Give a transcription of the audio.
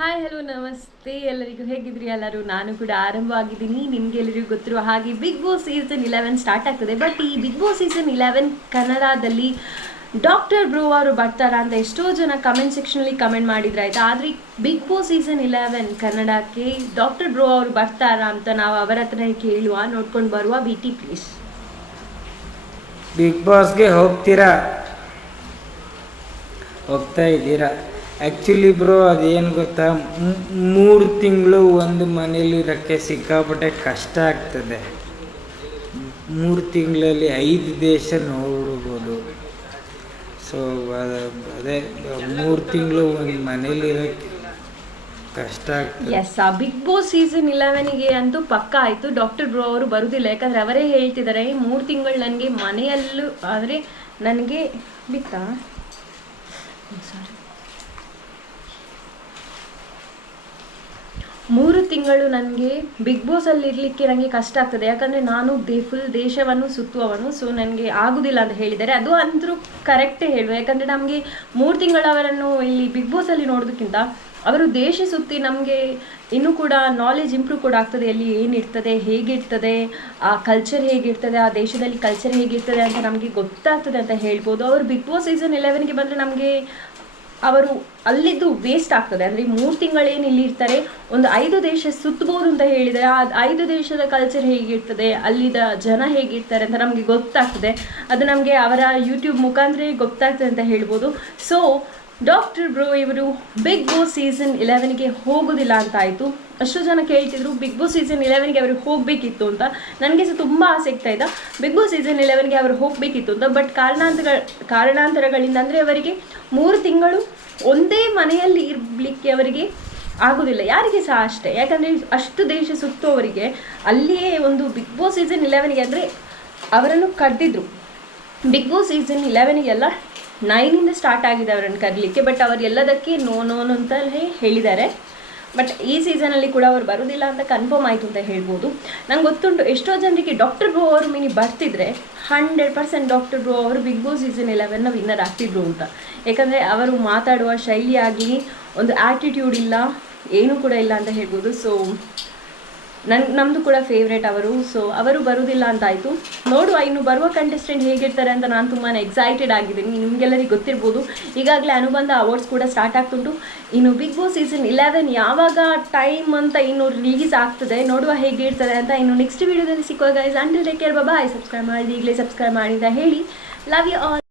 Hi hello ನಮಸ್ತೆ. ಎಲ್ಲರಿಗೂ ಹೇಗಿದ್ರಿ ಎಲ್ಲರೂ ನಾನು ಕೂಡ ಆರಂಭವಾಗಿದ್ದೀನಿ. ನಿಮ್ಗೆಲ್ಲರಿಗೂ ಗೊತ್ತಿರುವ ಹಾಗೆ Bigg Boss season eleven start ಆಗ್ತದೆ. ಬಟ್ ಈ ಬಿಗ್ ಬಾಸ್ ಸೀಸನ್ ಇಲೆವೆನ್ ಕನ್ನಡದಲ್ಲಿ ಡಾಕ್ಟರ್ ಬ್ರೋ ಅವರು ಬರ್ತಾರಾ ಅಂತ ಎಷ್ಟೋ ಜನ ಕಮೆಂಟ್ ಸೆಕ್ಷನಲ್ಲಿ ಕಮೆಂಟ್ ಮಾಡಿದ್ರೆ ಆಯ್ತಾ? ಆದರೆ ಬಿಗ್ ಬಾಸ್ ಸೀಸನ್ ಇಲೆವೆನ್ ಕನ್ನಡಕ್ಕೆ ಡಾಕ್ಟರ್ ಬ್ರೋ ಅವರು ಬರ್ತಾರಾ ಅಂತ ನಾವು ಅವರ ಹತ್ರ ಕೇಳುವ. ನೋಡ್ಕೊಂಡು ಬರುವ ಬಿ ಟಿ ಪ್ಲೀಸ್ ಬಿಗ್ ಬಾಸ್ಗೆ ಹೋಗ್ತೀರಾ? ಹೋಗ್ತಾ ಇದ್ದೀರಾ? ಆ್ಯಕ್ಚುಲಿ ಬ್ರೋ ಅದೇನು ಗೊತ್ತಾ? ಮೂರು ತಿಂಗಳು ಒಂದು ಮನೇಲಿರೋಕ್ಕೆ ಸಿಕ್ಕಾಪಟ್ಟೆ ಕಷ್ಟ ಆಗ್ತದೆ. ಮೂರು ತಿಂಗಳಲ್ಲಿ ಐದು ದೇಶ ನೋಡ್ಬೋದು. ಸೊ ಅದೇ ಮೂರು ತಿಂಗಳು ಒಂದು ಮನೇಲಿರೋಕ್ಕೆ ಕಷ್ಟ ಆಗ್ತದೆ. ಎಸ್ ಆ ಬಿಗ್ ಬಾಸ್ ಸೀಸನ್ ಇಲೆವೆನಿಗೆ ಅಂತೂ ಪಕ್ಕ ಆಯಿತು. ಡಾಕ್ಟರ್ ಬ್ರೋ ಅವರು ಬರುದಿಲ್ಲ. ಯಾಕಂದ್ರೆ ಅವರೇ ಹೇಳ್ತಿದ್ದಾರೆ ಮೂರು ತಿಂಗಳು ನನಗೆ ಮನೆಯಲ್ಲೂ ಆದರೆ ನನಗೆ ಬಿತ್ತಾ? ಸಾರಿ ಮೂರು ತಿಂಗಳು ನನಗೆ ಬಿಗ್ ಬಾಸಲ್ಲಿ ಇರಲಿಕ್ಕೆ ನನಗೆ ಕಷ್ಟ ಆಗ್ತದೆ. ಯಾಕಂದರೆ ನಾನು ದೇ ಫುಲ್ ದೇಶವನ್ನು ಸುತ್ತುವವನು ಸೊ ನನಗೆ ಆಗುದಿಲ್ಲ ಅಂತ ಹೇಳಿದ್ದಾರೆ ಅದು ಅಂತರೂ ಕರೆಕ್ಟೇ ಹೇಳುವ. ಯಾಕಂದರೆ ನಮಗೆ ಮೂರು ತಿಂಗಳವರನ್ನು ಇಲ್ಲಿ ಬಿಗ್ ಬಾಸಲ್ಲಿ ನೋಡೋದಕ್ಕಿಂತ ಅವರು ದೇಶ ಸುತ್ತಿ ನಮಗೆ ಇನ್ನೂ ಕೂಡ ನಾಲೆಜ್ ಇಂಪ್ರೂವ್ ಕೂಡ ಆಗ್ತದೆ. ಅಲ್ಲಿ ಏನಿರ್ತದೆ ಹೇಗಿರ್ತದೆ ಆ ಕಲ್ಚರ್ ಹೇಗಿರ್ತದೆ ಆ ದೇಶದಲ್ಲಿ ಕಲ್ಚರ್ ಹೇಗಿರ್ತದೆ ಅಂತ ನಮಗೆ ಗೊತ್ತಾಗ್ತದೆ ಅಂತ ಹೇಳ್ಬೋದು. ಅವರು ಬಿಗ್ ಬಾಸ್ ಸೀಸನ್ ಇಲೆವೆನ್ಗೆ ಬಂದರೆ ನಮಗೆ ಅವರು ಅಲ್ಲಿದ್ದು ವೇಸ್ಟ್ ಆಗ್ತದೆ. ಅಂದರೆ ಮೂರು ತಿಂಗಳೇನು ಇಲ್ಲಿ ಇರ್ತಾರೆ? ಒಂದು ಐದು ದೇಶ ಸುತ್ತಬಹುದು ಅಂತ ಹೇಳಿದರೆ, ಆ ಐದು ದೇಶದ ಕಲ್ಚರ್ ಹೇಗಿರ್ತದೆ ಅಲ್ಲಿದ ಜನ ಹೇಗಿರ್ತಾರೆ ಅಂತ ನಮಗೆ ಗೊತ್ತಾಗ್ತದೆ. ಅದು ನಮಗೆ ಅವರ ಯೂಟ್ಯೂಬ್ ಮುಖಾಂತರ ಗೊತ್ತಾಗ್ತದೆ ಅಂತ ಹೇಳ್ಬೋದು. ಸೊ ಡಾಕ್ಟರ್ ಬ್ರೋ ಇವರು ಬಿಗ್ ಬಾಸ್ ಸೀಸನ್ ಇಲೆವೆನ್ಗೆ ಹೋಗೋದಿಲ್ಲ ಅಂತ ಆಯಿತು. ಅಷ್ಟು ಜನ ಕೇಳ್ತಿದ್ರು ಬಿಗ್ ಬಾಸ್ ಸೀಸನ್ ಇಲೆವೆನ್ಗೆ ಅವರು ಹೋಗಬೇಕಿತ್ತು ಅಂತ. ನನಗೆ ಸಹ ತುಂಬ ಆಸೆ ಆಗ್ತಾ ಇದ್ದ ಬಿಗ್ ಬಾಸ್ ಸೀಸನ್ ಇಲೆವೆನ್ಗೆ ಅವರು ಹೋಗಬೇಕಿತ್ತು ಅಂತ. ಬಟ್ ಕಾರಣಾಂತರ, ಕಾರಣಾಂತರಗಳಿಂದ ಅಂದರೆ ಅವರಿಗೆ ಮೂರು ತಿಂಗಳು ಒಂದೇ ಮನೆಯಲ್ಲಿ ಇರಲಿಕ್ಕೆ ಅವರಿಗೆ ಆಗೋದಿಲ್ಲ. ಯಾರಿಗೆ ಸಹ ಅಷ್ಟೇ. ಯಾಕಂದರೆ ಅಷ್ಟು ದೇಶ ಸುತ್ತುವವರಿಗೆ ಅಲ್ಲಿಯೇ ಒಂದು ಬಿಗ್ ಬಾಸ್ ಸೀಸನ್ ಇಲೆವೆನ್ಗೆ ಅಂದರೆ ಅವರನ್ನು ಕರೆದಿದ್ರು ಬಿಗ್ ಬಾಸ್ ಸೀಸನ್ ಇಲೆವೆನಿಗೆಲ್ಲ ನೈನಿಂದ ಸ್ಟಾರ್ಟ್ ಆಗಿದೆ ಅವ್ರನ್ನ ಕರೀಲಿಕ್ಕೆ ಬಟ್ ಅವರು ಎಲ್ಲದಕ್ಕೆ ನೋ ನೋನ್ ಅಂತಲೇ ಹೇಳಿದ್ದಾರೆ. ಬಟ್ ಈ ಸೀಸನಲ್ಲಿ ಕೂಡ ಅವರು ಬರೋದಿಲ್ಲ ಅಂತ ಕನ್ಫರ್ಮ್ ಆಯಿತು ಅಂತ ಹೇಳ್ಬೋದು. ನಂಗೆ ಗೊತ್ತುಂಟು, ಎಷ್ಟೋ ಜನರಿಗೆ ಡಾಕ್ಟರ್ ಬ್ರೋ ಅವರು ಮಿನಿ ಬರ್ತಿದ್ರೆ ಹಂಡ್ರೆಡ್ ಪರ್ಸೆಂಟ್ ಡಾಕ್ಟರ್ ಬ್ರೋ ಅವರು ಬಿಗ್ ಬಾಸ್ ಸೀಸನ್ ಇಲೆವೆನ್ನ ವಿನ್ನರ್ ಆಗ್ತಿದ್ರು ಅಂತ. ಯಾಕಂದರೆ ಅವರು ಮಾತಾಡುವ ಶೈಲಿ ಆಗಲಿ ಒಂದು ಆ್ಯಟಿಟ್ಯೂಡ್ ಇಲ್ಲ, ಏನೂ ಕೂಡ ಇಲ್ಲ ಅಂತ ಹೇಳ್ಬೋದು. ಸೊ ನನ್ ನಮ್ಮದು ಕೂಡ ಫೇವ್ರೇಟ್ ಅವರು ಸೊ ಅವರು ಬರುವುದಿಲ್ಲ ಆಯಿತು. ನೋಡುವ, ಇನ್ನು ಬರುವ ಕಂಟೆಸ್ಟೆಂಟ್ ಹೇಗಿರ್ತಾರೆ ಅಂತ ನಾನು ತುಂಬಾ ಎಕ್ಸೈಟೆಡ್ ಆಗಿದ್ದೀನಿ. ನಿಮಗೆಲ್ಲರಿಗೆ ಗೊತ್ತಿರ್ಬೋದು. ಈಗಾಗಲೇ ಅನುಬಂಧ ಅವಾರ್ಡ್ಸ್ ಕೂಡ ಸ್ಟಾರ್ಟ್ ಆಗ್ತುಂಟು. ಇನ್ನು ಬಿಗ್ ಬಾಸ್ ಸೀಸನ್ ಇಲೆವೆನ್ ಯಾವಾಗ ಟೈಮ್ ಅಂತ ಇನ್ನು ರಿಲೀಸ್ ಆಗ್ತದೆ. ನೋಡುವ ಹೇಗಿರ್ತದೆ ಅಂತ ಇನ್ನು ನೆಕ್ಸ್ಟ್ ವೀಡಿಯೋದಲ್ಲಿ ಸಿಕ್ಕೋ guys until take care bye subscribe ಮಾಡಿ ಈಗಲೇ ಸಬ್ಸ್ಕ್ರೈಬ್ ಮಾಡಿ ಹೇಳಿ. Love you all